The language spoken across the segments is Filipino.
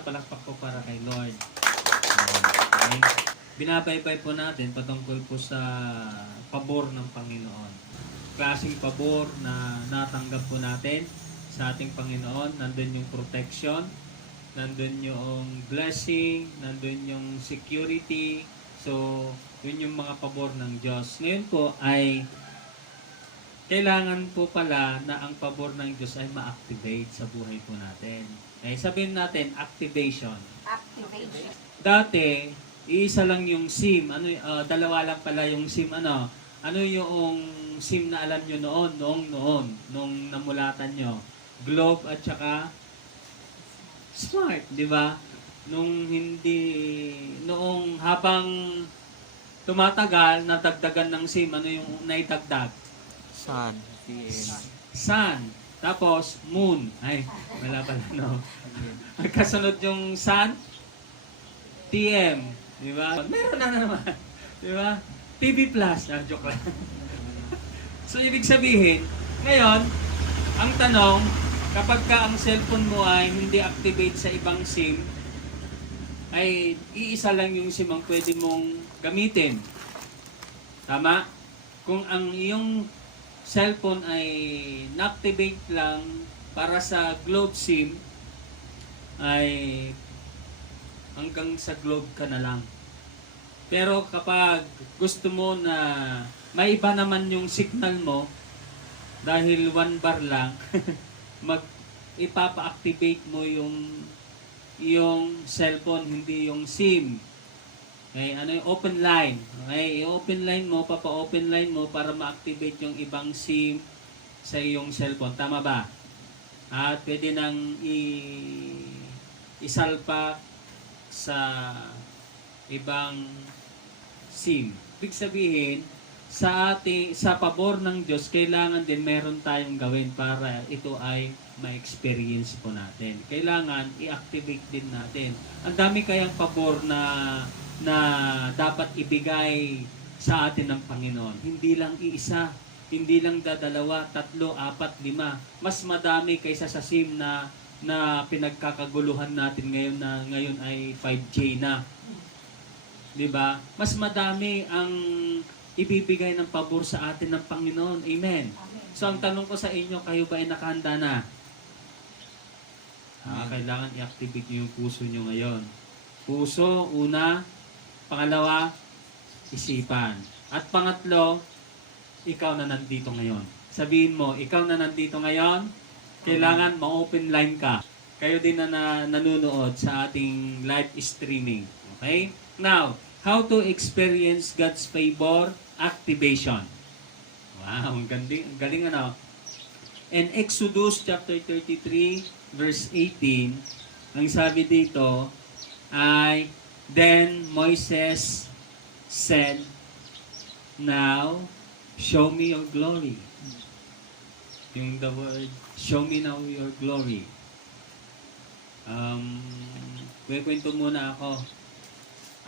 na palakpak po para kay Lord. Okay. Binabaybay po natin patungkol po sa pabor ng Panginoon. Klaseng pabor na natanggap po natin sa ating Panginoon. Nandun yung protection, nandun yung blessing, nandun yung security. So, yun yung mga pabor ng Diyos. Ngayon po ay kailangan po pala na ang pabor ng Diyos ay ma-activate sa buhay po natin. Okay, sabihin natin, activation. Activation. Dati, iisa lang yung SIM. Dalawa lang pala yung SIM. Ano yung SIM na alam nyo noon, nung namulatan nyo? Globe at saka Smart, di ba? Noong habang tumatagal, nadagdagan ng SIM, ano yung naitagdag? Sun. PM. Sun. Tapos, moon. Ay, wala pala, no? Kasunod yung sun, TM. Di ba? Meron na naman. Di ba? TV Plus. Joke lang. So, ibig sabihin, ngayon, ang tanong, kapag ka ang cellphone mo ay hindi activate sa ibang SIM, ay iisa lang yung SIM ang pwede mong gamitin. Tama? Kung ang iyong cellphone ay na-activate lang para sa Globe SIM, ay hanggang sa Globe ka na lang. Pero kapag gusto mo na may iba naman yung signal mo, dahil 1 bar lang, ipapa-activate mo yung cellphone, hindi yung SIM. Okay, ano yung open line? Okay, i-open line mo, papa-open line mo para ma-activate yung ibang SIM sa iyong cellphone. Tama ba? At pwede nang isalpa sa ibang SIM. Ibig sabihin, sa pabor ng Diyos, kailangan din meron tayong gawin para ito ay ma-experience po natin. Kailangan i-activate din natin. Ang dami kayang pabor na dapat ibigay sa atin ng Panginoon. Hindi lang iisa, hindi lang dalawa, 3, 4, 5. Mas madami kaysa sa SIM na pinagkakaguluhan natin ngayon ay 5G na. 'Di ba? Mas madami ang ibibigay ng pabor sa atin ng Panginoon. Amen. So ang tanong ko sa inyo, kayo ba ay nakahanda na? Kailangan i-activate nyo yung puso nyo ngayon. Puso, una. Pangalawa, isipan. At pangatlo, ikaw na nandito ngayon. Sabihin mo, ikaw na nandito ngayon, kailangan ma-open line ka. Kayo din na nanonood sa ating live streaming. Okay? Now, how to experience God's favor? Activation. Wow, ang galing ano. In Exodus chapter 33 verse 18, ang sabi dito ay, then Moses said, now show me your glory. Yung the word, show me now your glory. Kwento muna ako.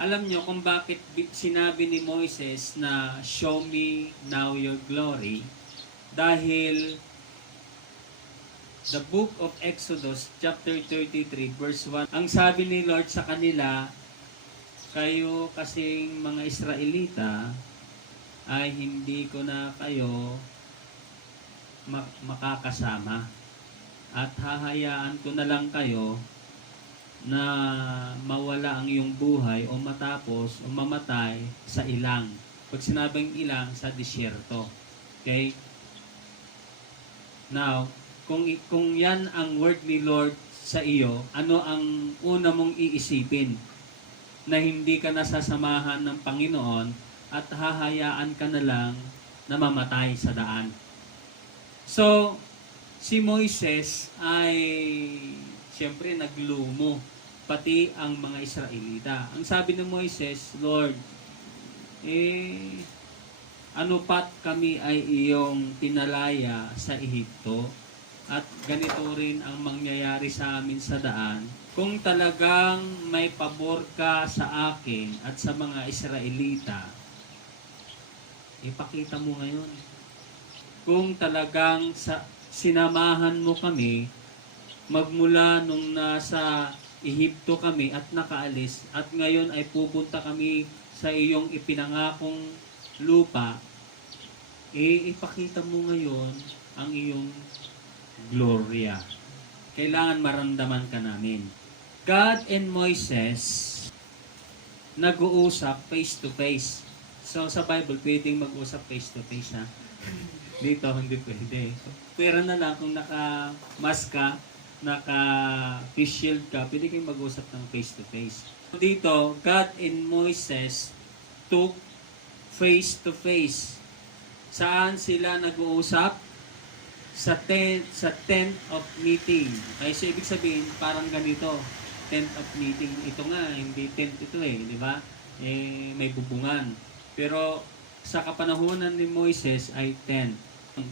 Alam nyo kung bakit sinabi ni Moises na show me now your glory? Dahil the book of Exodus chapter 33 verse 1, ang sabi ni Lord sa kanila, kayo kasing mga Israelita ay hindi ko na kayo makakasama at hahayaan ko na lang kayo na mawala ang iyong buhay o matapos o mamatay sa ilang. Pag sinabing ilang, sa disyerto. Okay? Now, kung yan ang word ni Lord sa iyo, ano ang una mong iisipin? Na hindi ka nasasamahan ng Panginoon at hahayaan ka na lang na mamatay sa daan. So, si Moises ay siyempre naglumo, pati ang mga Israelita. Ang sabi ng Moises, Lord, ano pat kami ay iyong tinalaya sa Ehipto at ganito rin ang mangyayari sa amin sa daan. Kung talagang may pabor ka sa akin at sa mga Israelita, ipakita mo ngayon. Kung talagang sinamahan mo kami, magmula nung nasa Ehipto kami at nakaalis at ngayon ay pupunta kami sa iyong ipinangakong lupa, ipakita mo ngayon ang iyong gloria. Kailangan maramdaman ka namin. God and Moises nag-uusap face to face. So sa Bible, pwedeng mag-usap face to face, ha? Dito, hindi pwede. Pero na lang kung naka-mask ka, naka-face shield ka, pwede kayong mag-usap ng face to face. Dito, God and Moises took face to face. Saan sila nag-uusap? Sa tent of meeting. Okay, so ibig sabihin, parang ganito, tent of meeting. Ito nga, hindi tent ito di ba? May bubungan. Pero sa kapanahunan ni Moises ay tent.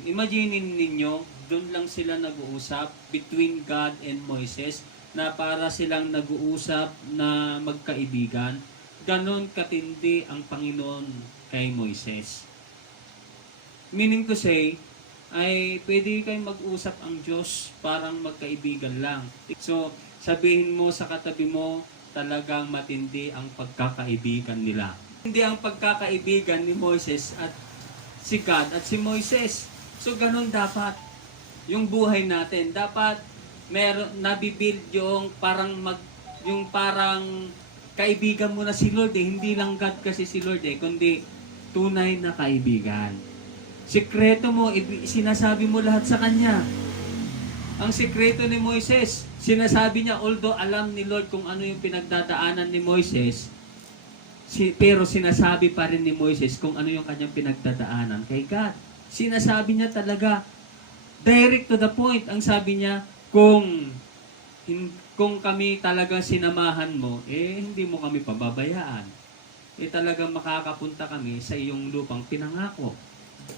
Imagine ninyo, doon lang sila nag-uusap between God and Moises na para silang nag-uusap na magkaibigan. Ganon katindi ang Panginoon kay Moises. Meaning to say, ay pwede kayong mag-usap ang Diyos parang magkaibigan lang. So, sabihin mo sa katabi mo, talagang matindi ang pagkakaibigan nila. Hindi ang pagkakaibigan ni Moises at si God at si Moises. So, ganun dapat. Yung buhay natin, dapat meron nabibuild yung parang kaibigan mo na si Lord Hindi lang God kasi si Lord kundi tunay na kaibigan. Sikreto mo, sinasabi mo lahat sa Kanya. Ang sikreto ni Moises, sinasabi niya, although alam ni Lord kung ano yung pinagdadaanan ni Moises, pero sinasabi pa rin ni Moises kung ano yung kanyang pinagdadaanan kay God. Sinasabi niya talaga, direct to the point. Ang sabi niya, kung kami talagang sinamahan mo, hindi mo kami pababayaan. Talagang makakapunta kami sa iyong lupang pinangako.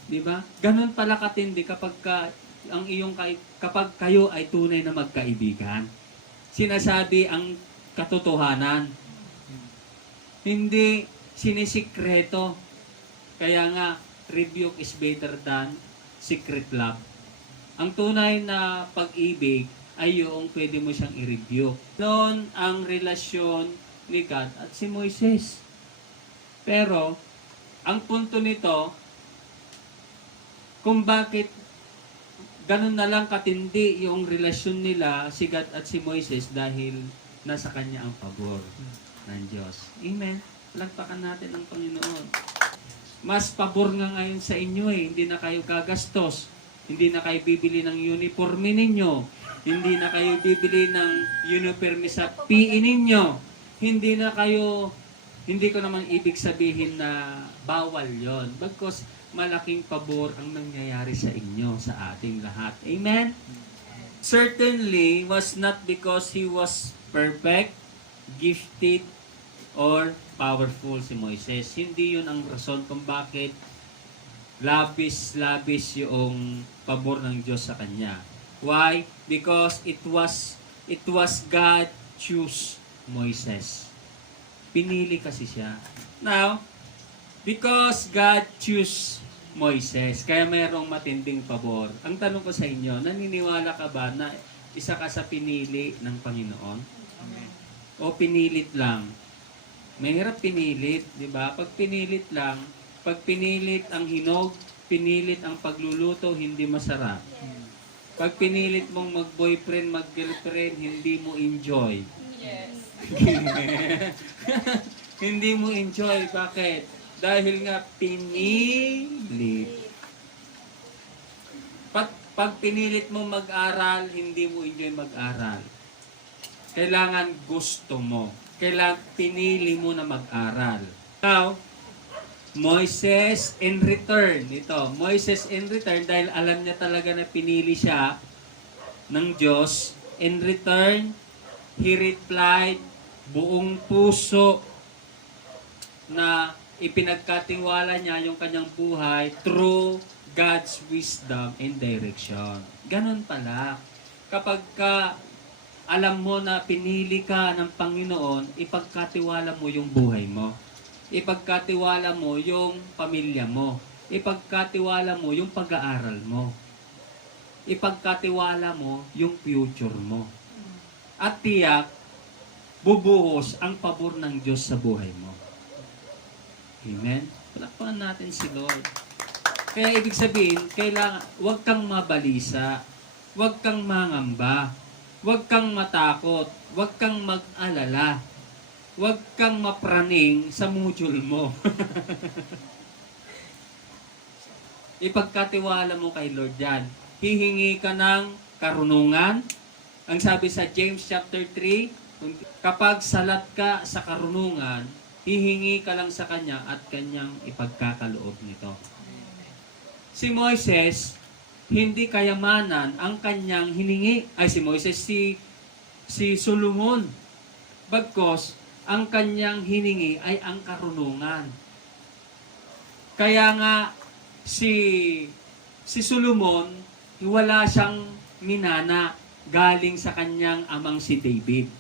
Di ba? Ganun pala katindi kapag kayo ay tunay na magkaibigan. Sinasabi ang katotohanan. Hindi sinisikreto. Kaya nga, rebuke is better than secret love. Ang tunay na pag-ibig ay yung pwede mo siyang i-rebuke. Noon ang relasyon ni God at si Moises. Pero, ang punto nito, kung bakit ganun na lang katindi yung relasyon nila, si God at si Moises, dahil nasa Kanya ang pabor ng Diyos. Amen. Lagpakan natin ang Panginoon. Mas pabor nga ngayon sa inyo Hindi na kayo kagastos. Hindi na kayo bibili ng uniforme ninyo. Hindi na kayo bibili ng uniforme sa PE ninyo. Hindi ko naman ibig sabihin na bawal yon. Bagkus malaking pabor ang nangyayari sa inyo, sa ating lahat. Amen? Certainly was not because he was perfect, gifted, or powerful si Moises. Hindi yun ang rason kung bakit labis yung pabor ng Diyos sa kanya. Why? Because it was God choose Moises. Pinili kasi siya. Now, because God choose Moises, kaya mayroong matinding pabor. Ang tanong ko sa inyo, naniniwala ka ba na isa ka sa pinili ng Panginoon? Amen. O pinilit lang? Mahirap pinilit, di ba? Pag pinilit lang, pag pinilit ang hinog, pinilit ang pagluluto, hindi masarap. Pag pinilit mong mag-boyfriend, mag-girlfriend, hindi mo enjoy. Yes. Hindi mo enjoy. Bakit? Dahil nga pinilit. Pag pinilit mo mag-aral, hindi mo enjoy mag-aral. Kailangan gusto mo. Kailangan pinili mo na mag-aral. Now, Moises in return. Moises in return, dahil alam niya talaga na pinili siya ng Diyos. In return, he replied, buong puso na ipinagkatiwala niya yung kanyang buhay through God's wisdom and direction. Ganon pala. Kapag alam mo na pinili ka ng Panginoon, ipagkatiwala mo yung buhay mo. Ipagkatiwala mo yung pamilya mo. Ipagkatiwala mo yung pag-aaral mo. Ipagkatiwala mo yung future mo. At tiyak, bubuhos ang pabor ng Diyos sa buhay mo. Amen? Palakpakan natin si Lord. Kaya ibig sabihin, huwag kang mabalisa, huwag kang mangamba, huwag kang matakot, huwag kang mag-alala, huwag kang mapraning sa module mo. Ipagkatiwala mo kay Lord yan. Hihingi ka ng karunungan. Ang sabi sa James chapter 3, kapag salat ka sa karunungan, hihingi ka lang sa Kanya at Kanyang ipagkakaloob nito. Si Moises, hindi kayamanan ang kanyang hiningi. Si Solomon. Bagkos, ang kanyang hiningi ay ang karunungan. Kaya nga, si Solomon, wala siyang minana galing sa kanyang amang si David.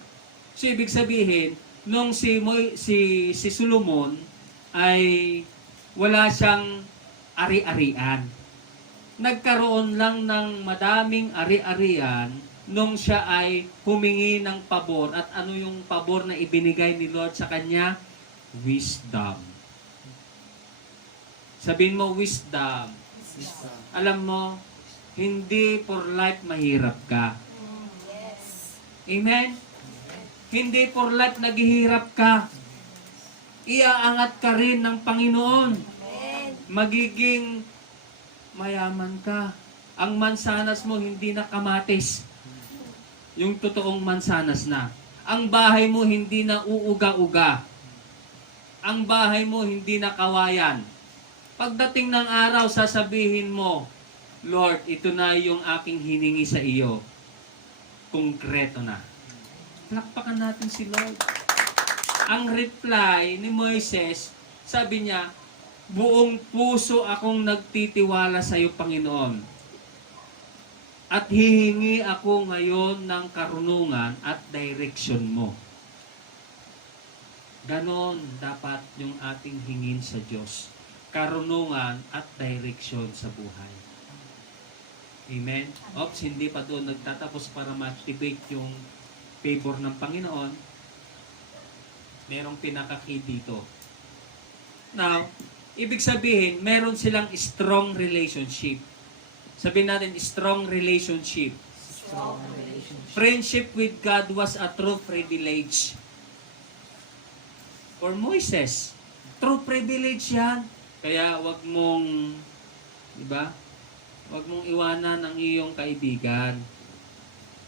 So, ibig sabihin, nung si Solomon ay wala siyang ari-arian. Nagkaroon lang ng madaming ari-arian nung siya ay humingi ng pabor. At ano yung pabor na ibinigay ni Lord sa kanya? Wisdom. Sabihin mo, wisdom. Alam mo, hindi for life mahirap ka. Amen? Hindi for life naghihirap ka. Iaangat ka rin ng Panginoon. Magiging mayaman ka. Ang mansanas mo hindi na kamatis. Yung totoong mansanas na. Ang bahay mo hindi na uuga-uga. Ang bahay mo hindi na kawayan. Pagdating ng araw, sasabihin mo, Lord, ito na yung aking hiningi sa iyo. Konkreto na. Lakpakan natin si Lord. Ang reply ni Moises, sabi niya, buong puso akong nagtitiwala sa iyo, Panginoon. At hihingi ako ngayon ng karunungan at direction mo. Ganon dapat yung ating hingin sa Diyos. Karunungan at direction sa buhay. Amen? Oops, hindi pa doon nagtatapos para ma-activate yung favor ng Panginoon. Merong pinaka-key dito. Now, ibig sabihin, meron silang strong relationship. Sabihin natin, strong relationship. Friendship with God was a true privilege. For Moises, true privilege yan. Kaya wag mong, di ba? Wag mong iwanan ang iyong kaibigan.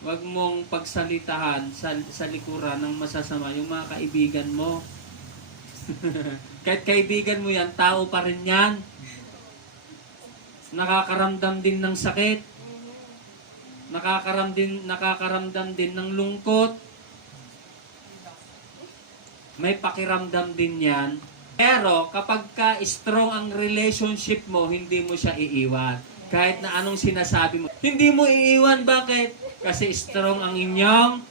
Wag mong pagsalitahan sa likuran ng masasama yung mga kaibigan mo. Kahit kaibigan mo yan, tao pa rin yan. Nakakaramdam din ng sakit. Nakakaramdam din ng lungkot. May pakiramdam din yan. Pero kapag ka strong ang relationship mo, hindi mo siya iiwan. Kahit na anong sinasabi mo. Hindi mo iiwan. Bakit? Kasi strong ang inyong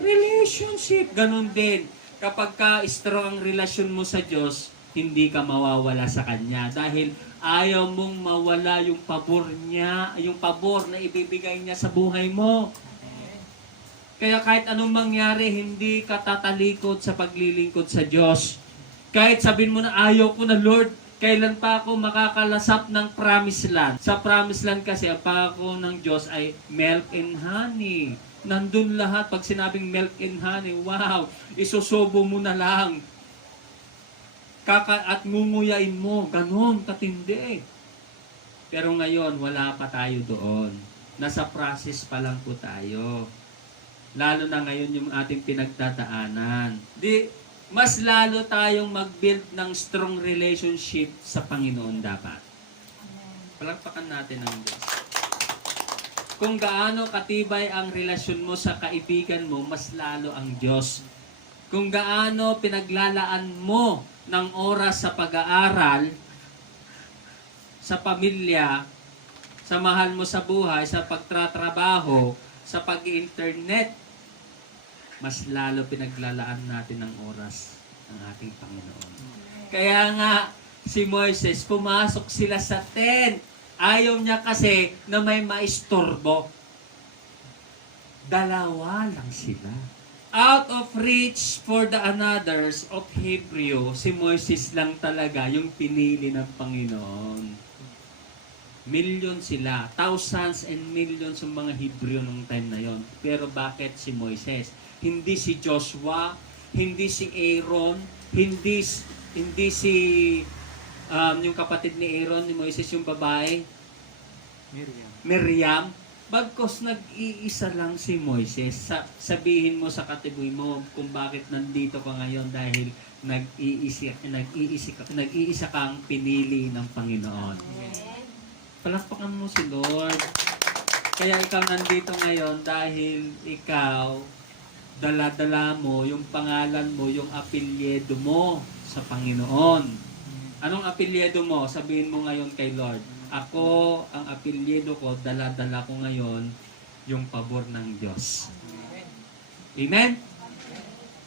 relationship. Ganun din. Kapag ka strong ang relasyon mo sa Diyos, hindi ka mawawala sa Kanya. Dahil ayaw mong mawala yung pabor niya, yung pabor na ibibigay niya sa buhay mo. Kaya kahit anong mangyari, hindi ka tatalikod sa paglilingkod sa Diyos. Kahit sabihin mo na ayaw ko na, Lord, kailan pa ako makakalasap ng promised land? Sa promised land kasi, ang pangako ng Diyos ay milk and honey. Nandun lahat. Pag sinabing milk and honey, wow, isusubo mo na lang. At ngunguyain mo. Ganon, katindi. Pero ngayon, wala pa tayo doon. Nasa process pa lang po tayo. Lalo na ngayon yung ating pinagdadaanan. Mas lalo tayong mag-build ng strong relationship sa Panginoon dapat. Palakpakan natin ang Diyos. Kung gaano katibay ang relasyon mo sa kaibigan mo, mas lalo ang Diyos. Kung gaano pinaglalaan mo ng oras sa pag-aaral, sa pamilya, sa mahal mo sa buhay, sa pagtratrabaho, sa pag-internet, mas lalo pinaglalaan natin ng oras ng ating Panginoon. Kaya nga, si Moises, pumasok sila sa tent. Ayaw niya kasi na may maistorbo. Dalawa lang sila. out of reach for the anothers of Hebrew, si Moises lang talaga yung pinili ng Panginoon. Million sila, thousands and millions yung mga Hebrew nung time na yon. Pero bakit si Moises? Hindi si Joshua, hindi si Aaron, hindi si yung kapatid ni Aaron, ni Moises yung babae, Miriam. Miriam. Bagkos nag-iisa lang si Moises. Sabihin mo sa katiboy mo kung bakit nandito ka ngayon dahil nag-iisa kang pinili ng Panginoon. Palakpakan mo si Lord. Kaya ikaw nandito ngayon dahil ikaw dala-dala mo yung pangalan mo, yung apelyido mo sa Panginoon. Anong apelyido mo? Sabihin mo ngayon kay Lord. Ako, ang apelyido ko, dala-dala ko ngayon yung pabor ng Diyos. Amen?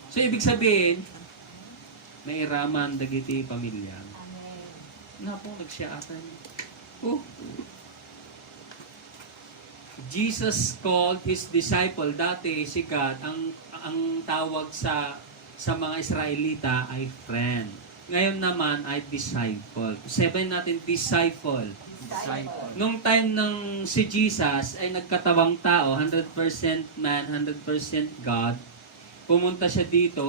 So, ibig sabihin, may iraman dagiti pamilya. Na po, nagsiyaatan. Jesus called His disciple. Dati, si God, ang tawag sa mga Israelita ay friend. Ngayon naman ay disciple. Sabihin natin, disciple. Nung time ng si Jesus ay nagkatawang tao, 100% man, 100% God, pumunta siya dito,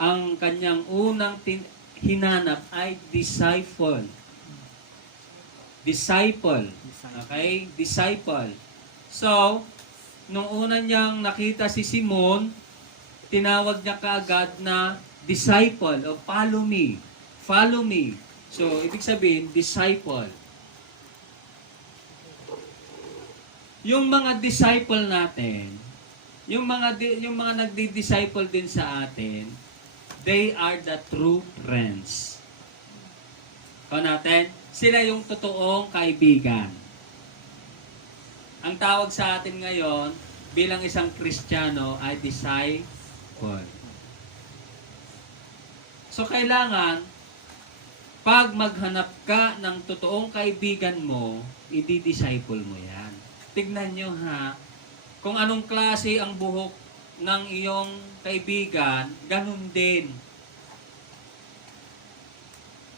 ang kanyang unang hinanap ay disciple. Disciple. Okay? Disciple. So, nung una niyang nakita si Simon, tinawag niya kaagad na disciple o follow me. Follow me. So, ibig sabihin, disciple. Yung mga disciple natin, yung mga nagdi-disciple din sa atin, they are the true friends. Kung natin, sila yung totoong kaibigan. Ang tawag sa atin ngayon, bilang isang Kristiyano, ay disciple. So, kailangan, pag maghanap ka ng totoong kaibigan mo, i-disciple mo yan. Tignan nyo ha, kung anong klase ang buhok ng iyong kaibigan, ganun din.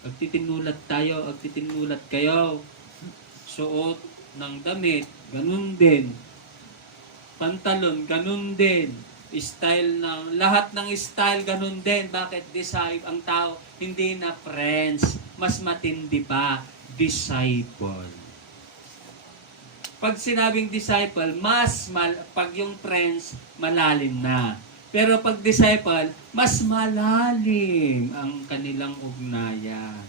Agtitinulat tayo, agtitinulat kayo. Suot ng damit, ganun din. Pantalon, ganun din. Style ng, lahat ng style, ganun din. Bakit disciple? Ang tao, hindi na friends. Mas matindi pa, disciple. Pag sinabing disciple, pag yung friends, malalim na. Pero pag disciple, mas malalim ang kanilang ugnayan.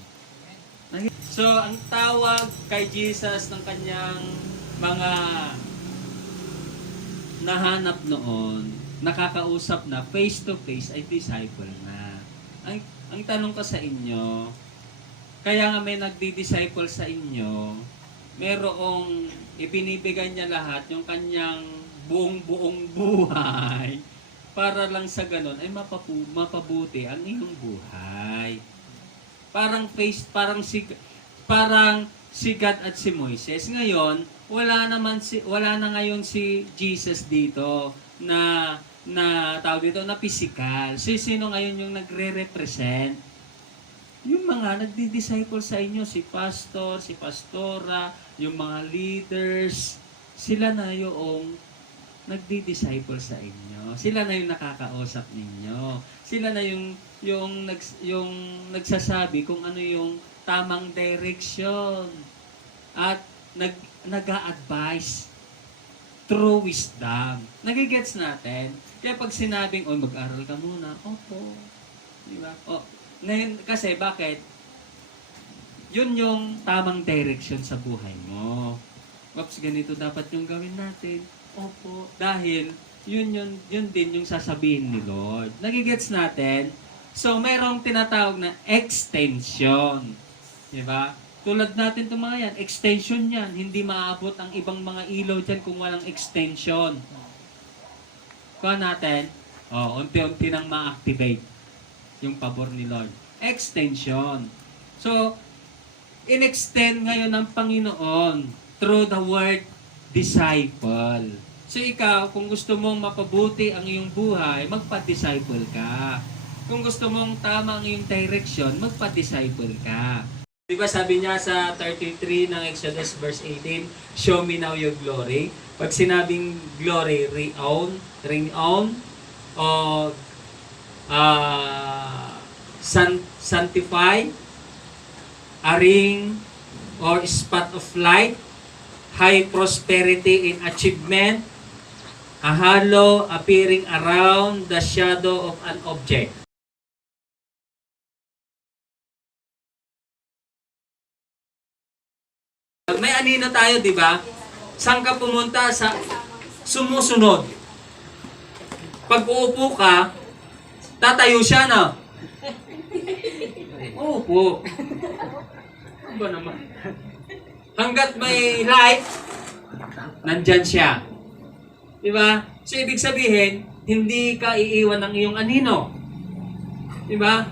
So, ang tawag kay Jesus ng kanyang mga nahanap noon, nakakausap na face to face ay disciple na. Ang tanong ko sa inyo, kaya nga may nagdi-disciple sa inyo, merong ibinibigay niya lahat yung kanyang buong buhay para lang sa ganun ay mapabuti ang iyong buhay. Parang si God at si Moises. Ngayon, wala na ngayon si Jesus dito na tawag dito na physical. Sino ngayon yung nagre-represent? Yung mga nagdi-disciple sa inyo, si pastor, si pastora, yung mga leaders, sila na yung nagdi-disciple sa inyo. Sila na yung nakakausap ninyo. Sila na yung nagsasabi kung ano yung tamang direction at nag-a-advise through wisdom. Nagigets natin? Kaya pag sinabing, mag-aral ka muna, opo. Di ba? Ngayon, kasi bakit? Yun yung tamang direction sa buhay mo. Oops, ganito dapat yung gawin natin. Opo. Dahil, yun din yung sasabihin ni Lord. Nagigets natin? So, mayroong tinatawag na extension. Diba? Tulad natin itong mga yan, extension yan. Hindi maabot ang ibang mga ilaw dyan kung walang extension. Kuha natin, unti-unti nang ma-activate yung pabor ni Lord. Extension. So, in-extend ngayon ng Panginoon through the word disciple. So ikaw, kung gusto mong mapabuti ang iyong buhay, magpa-disciple ka. Kung gusto mong tama ang iyong direction, magpa-disciple ka. Di ba sabi niya sa 33 ng Exodus verse 18, show me now your glory. Pag sinabing glory, renown, o sanctify, a ring, or spot of light, high prosperity in achievement, a halo appearing around the shadow of an object. May anino tayo, di ba? Saan ka pumunta? Sa sumusunod. Pag uupo ka, tatayo siya, no? Uupo. Ano ba naman? Hanggat may light, nandyan siya. Di ba? So, ibig sabihin, hindi ka iiwan ng iyong anino. Di ba?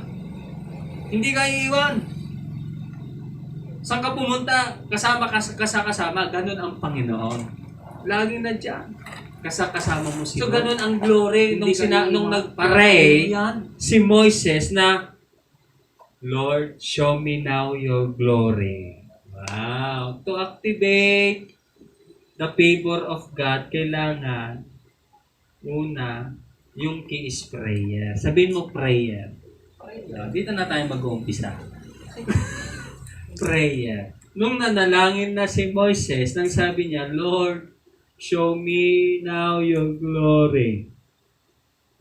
Hindi ka iiwan. Saan ka pumunta, kasama, ganun ang Panginoon. Laging nandyan. Kasama mo siya. So, ganun ang glory nung nagpray si Moises na, Lord, show me now your glory. Wow. To activate the favor of God, kailangan, una, yung key is prayer. Sabihin mo prayer. Dito na tayo mag-uumpisa. Prayer. Nung nanalangin na si Moises, nang sabi niya, Lord, show me now your glory.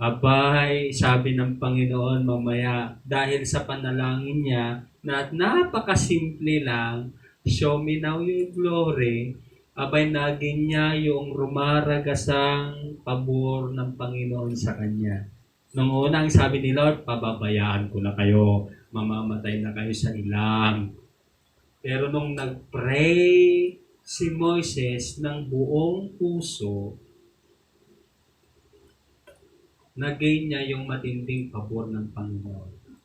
Abay, sabi ng Panginoon mamaya, dahil sa panalangin niya, na napakasimple lang, show me now your glory, abay naging niya yung rumaragasang pabor ng Panginoon sa kanya. Nung unang sabi ni Lord, pababayaan ko na kayo, mamamatay na kayo sa ilang. Pero nung nag-pray si Moises ng buong puso, nagain niya yung matinding pabor ng Panginoon.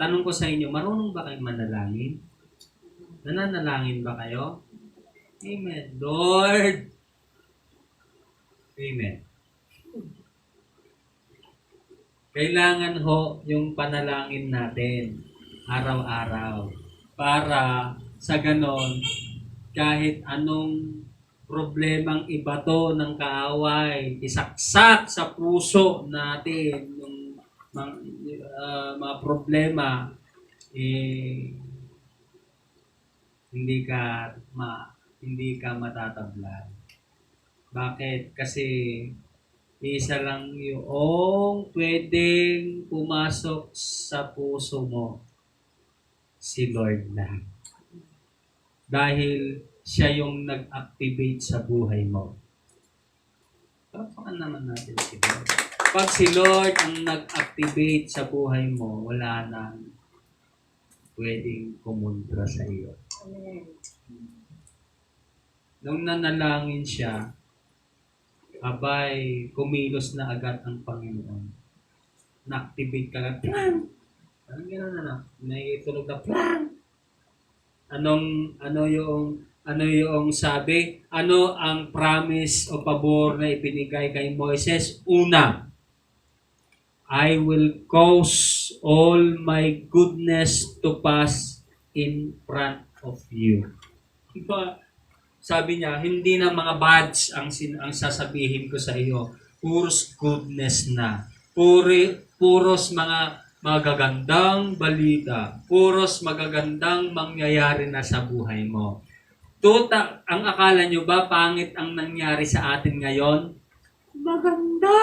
Tanong ko sa inyo, marunong ba kayong manalangin? Nananalangin ba kayo? Amen. Lord! Amen. Kailangan ho yung panalangin natin araw-araw para sa ganon kahit anong problemang ibato ng kaaway, isaksak sa puso natin yung mga problema, hindi ka matatablan. Bakit? Kasi isa lang yung pwedeng pumasok sa puso mo, si Lord lang. Dahil siya yung nag-activate sa buhay mo. Papakan naman natin si Lord. Pag si Lord ang nag-activate sa buhay mo, wala nang pwedeng kumontra sa iyo. Nung nanalangin siya, abay, kumilos na agad ang Panginoon. Na-activate ka agad. Plan! Parang gano'n na. May tunog na plan! Ano yung sabi? Ano ang promise o pabor na ibinigay kay Moises? Una, I will cause all my goodness to pass in front of you. Diba? Sabi niya, hindi na mga bads ang sasabihin ko sa iyo. Puros goodness na. Puros mga magagandang balita. Puros magagandang mangyayari na sa buhay mo. Ang akala nyo ba pangit ang nangyari sa atin ngayon? Maganda!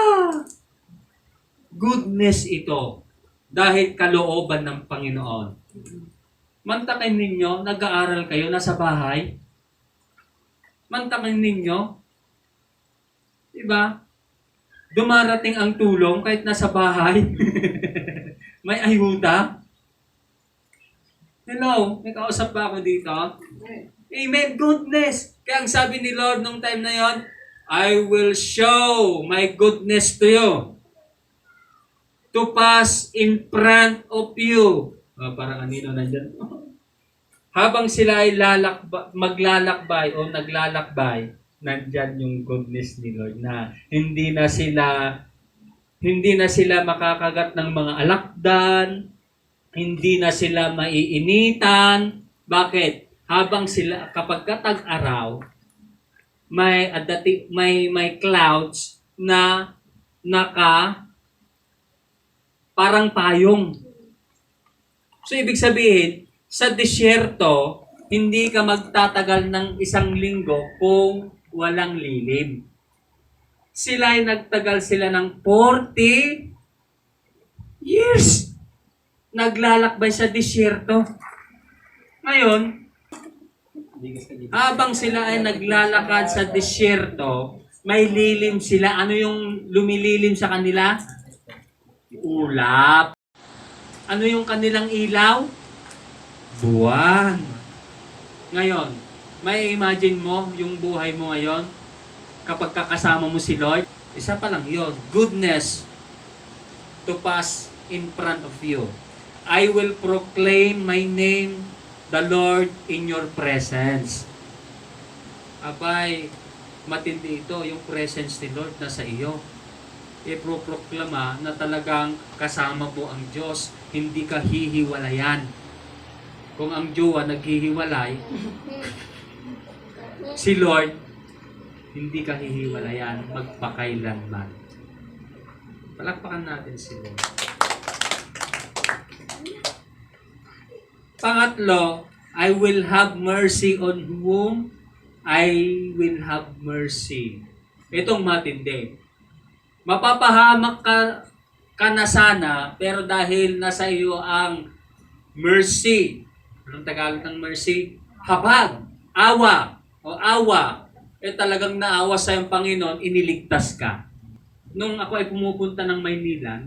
Goodness ito. Dahil kalooban ng Panginoon. Mantakin ninyo, nag-aaral kayo, nasa bahay. Mantakin ninyo. Diba? Dumarating ang tulong kahit nasa bahay. May ayuda. Hello, may kausap ba ako dito? Amen, goodness. Kaya ang sabi ni Lord nung time na yon, I will show my goodness to you. To pass in front of you. Parang anino nandyan. Habang sila ay maglalakbay o naglalakbay, nandyan yung goodness ni Lord na hindi na sila makakagat ng mga alakdan, hindi na sila maiinitan. Bakit? Kapag katag-araw, may clouds na parang payong. So ibig sabihin, sa disyerto, hindi ka magtatagal ng 1 linggo kung walang lilim. Sila ay nagtagal sila ng 40 years. Naglalakbay sa disyerto. Ngayon, habang sila ay naglalakad sa disyerto, may lilim sila. Ano yung lumililim sa kanila? Ulap. Ano yung kanilang ilaw? Buwan. Ngayon, may imagine mo yung buhay mo ngayon kapag kakasama mo si Lord? Isa pa lang yun. Goodness to pass in front of you. I will proclaim my name, the Lord, in your presence. Abay, matindi ito, yung presence ni Lord nasa iyo. Iproproklama na talagang kasama mo ang Diyos, hindi ka hihiwalayan. Kung ang jowa naghihiwalay, si Lord, hindi ka hihiwalayan magpakailanman. Palakpakan natin si Lord. Pangatlo, I will have mercy on whom I will have mercy. Itong matindi. Mapapahamak ka na sana, pero dahil nasa iyo ang mercy. Anong Tagalog ng mercy? Habag, awa, o awa. Talagang naawa sa iyong Panginoon, iniligtas ka. Nung ako ay pumupunta ng Maynila,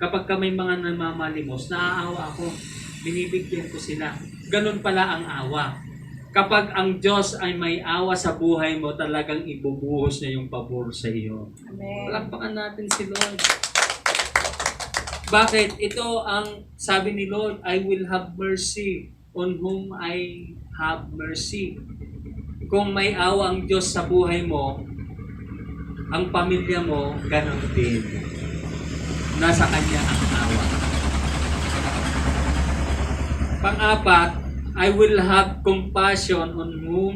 kapag ka may mga namamalimos, naaawa ako. Binibigyan ko sila. Ganun pala ang awa. Kapag ang Diyos ay may awa sa buhay mo, talagang ibubuhos niya yung pabor sa iyo. Amen. Palakpakan natin si Lord. Bakit? Ito ang sabi ni Lord, I will have mercy on whom I have mercy. Kung may awa ang Diyos sa buhay mo, ang pamilya mo, ganun din. Nasa Kanya ang awa. Pang-apat, I will have compassion on whom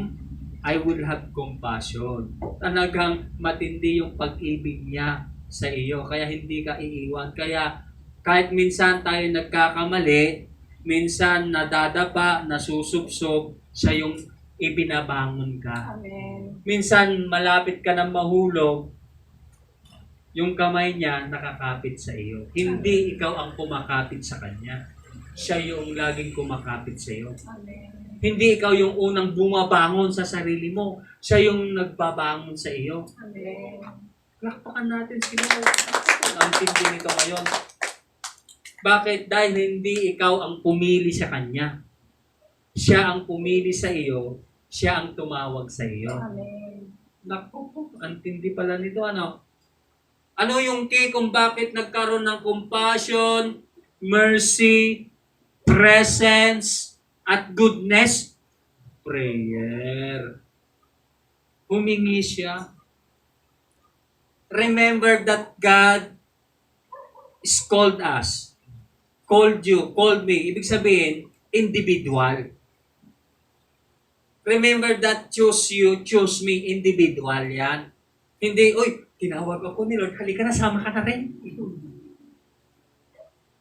I will have compassion. Talagang matindi yung pag-ibig niya sa iyo. Kaya hindi ka iiwan. Kaya kahit minsan tayo nagkakamali, minsan nadadapa, nasusubsob, siya yung ibinabangon ka. Amen. Minsan malapit ka na mahulog, yung kamay niya nakakapit sa iyo. Hindi ikaw ang kumakapit sa kanya. Siya yung laging kumakapit sa iyo. Amen. Hindi ikaw yung unang bumabangon sa sarili mo. Siya yung nagbabangon sa iyo. Amen. Lakpakan natin si Lord. Ang tindi nito ngayon. Bakit? Dahil hindi ikaw ang pumili sa Kanya. Siya ang pumili sa iyo. Siya ang tumawag sa iyo. Amen. Naku, ang tindi pala nito. Ano yung key kung bakit nagkaroon ng compassion, mercy, presence, at goodness? Prayer. Humingi siya. Remember that God is called us. Called you, called me. Ibig sabihin, individual. Remember that choose you, choose me, individual yan. Hindi, tinawag ako ni Lord, halika na, sama ka na rin.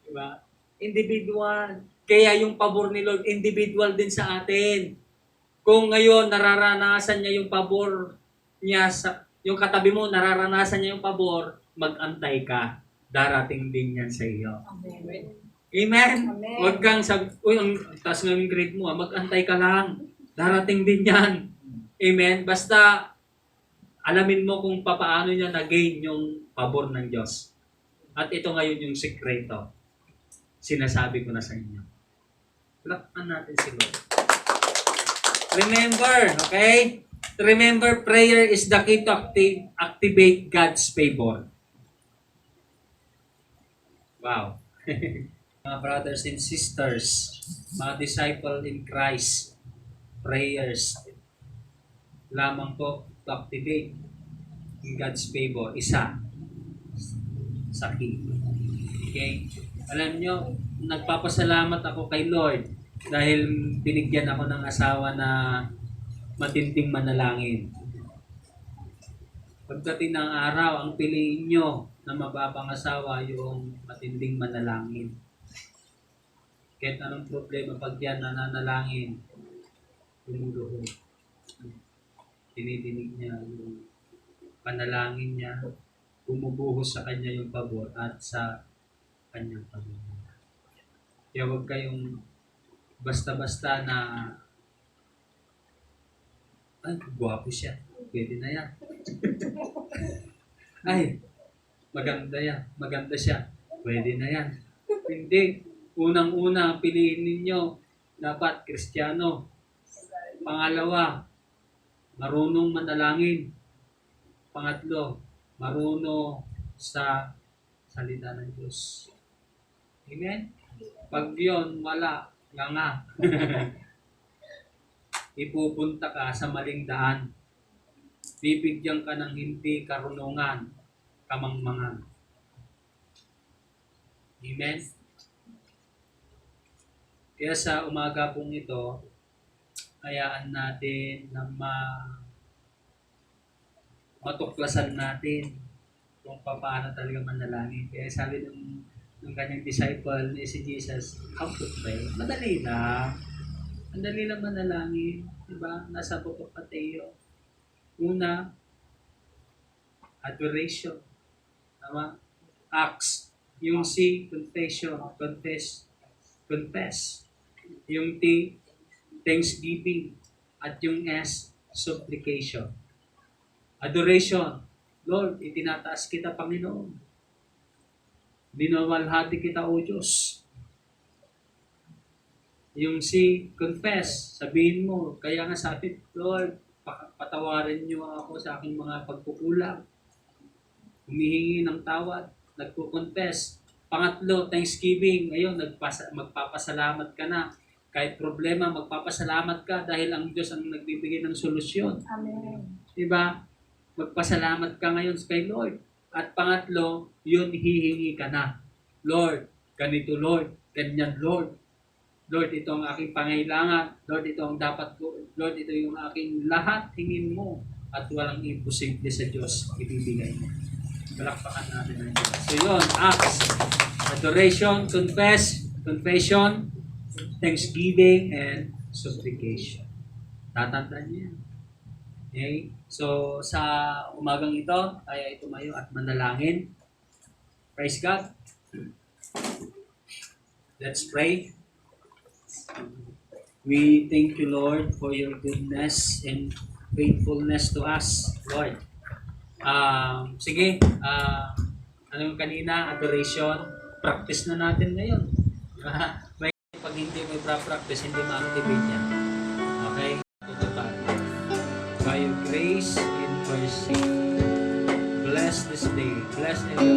Diba? Individual. Kaya yung pabor ni Lord, individual din sa atin. Kung ngayon, nararanasan niya yung pabor niya, yung katabi mo, nararanasan niya yung pabor, mag-antay ka. Darating din yan sa iyo. Amen. Amen? Amen. Huwag kang sabi, ang taas nga yung grade mo, mag-antay ka lang. Darating din yan. Amen? Basta, alamin mo kung paano niya na-gain yung pabor ng Diyos. At ito ngayon yung sekreto. Sinasabi ko na sa inyo. Lakpan natin si Lord. Remember, okay? Remember, prayer is the key to activate God's favor. Wow. Mga brothers and sisters, mga disciple in Christ, prayers lamang po to activate God's favor, isa sa key. Okay? Alam nyo, nagpapasalamat ako kay Lord dahil binigyan ako ng asawa na matinding manalangin. Pagdating ng araw, ang piliin nyo na mababang asawa yung matinding manalangin. Kahit anong problema, pag yan nananalangin, lumuluhod. Tinidinig niya yung panalangin niya, bumubuhos sa kanya yung pabor at sa kanyang pamilya. Kaya huwag kayong basta-basta na ay, guwapo siya. Pwede na yan. Ay, maganda yan. Maganda siya. Pwede na yan. Hindi. Unang-una, piliin ninyo. Dapat, Kristiyano. Pangalawa, marunong manalangin. Pangatlo, marunong sa salita ng Diyos. Amen? Pag yun, wala. Nga. Ipupunta ka sa maling daan. Bibigyan ka ng hindi karunungan, kamangmangan. Amen? Kaya sa umaga pong ito, hayaan natin na matuklasan natin kung paano talaga manalangin. Kaya sabi ng kanyang disciple, si Jesus, how to pray? Madali lang. Madali lang manalangin. Diba? Nasa book of Mateo. Una, adoration. Tama? Acts. Yung C, confession. Confess. Yung T, thanksgiving. At yung S, supplication. Adoration. Lord, itinataas kita, Panginoon. Binawalhati kita, O Diyos. Yung C, confess. Sabihin mo, kaya nga sabi, Lord, patawarin niyo ako sa aking mga pagkukulang. Humihingi ng tawad. Nagpo-confess. Pangatlo, thanksgiving. Ngayon, magpapasalamat ka na. Kahit problema, magpapasalamat ka dahil ang Diyos ang nagbibigay ng solusyon. Amen. Diba? Magpasalamat ka ngayon kay Lord. At pangatlo, yun hihingi ka na. Lord, ganito Lord, ganyan Lord. Lord, ito ang aking pangailangan. Lord, ito ang dapat ko. Lord, ito yung aking lahat. Hingin mo. At walang imposible sa Diyos ibibigay mo. Palakpakan natin ang Diyos. So yun, acts, adoration, confession, thanksgiving, and supplication. Tatandaan niyo yan. Okay? So, sa umagang ito, tayo ay tumayo at manalangin. Praise God. Let's pray. We thank you, Lord, for your goodness and faithfulness to us, Lord. Sige, anong kanina, adoration, practice na natin ngayon. Pag hindi mo i-practice, hindi ma-activate yan. Okay? Tutupan. By your grace and mercy, bless this day, bless every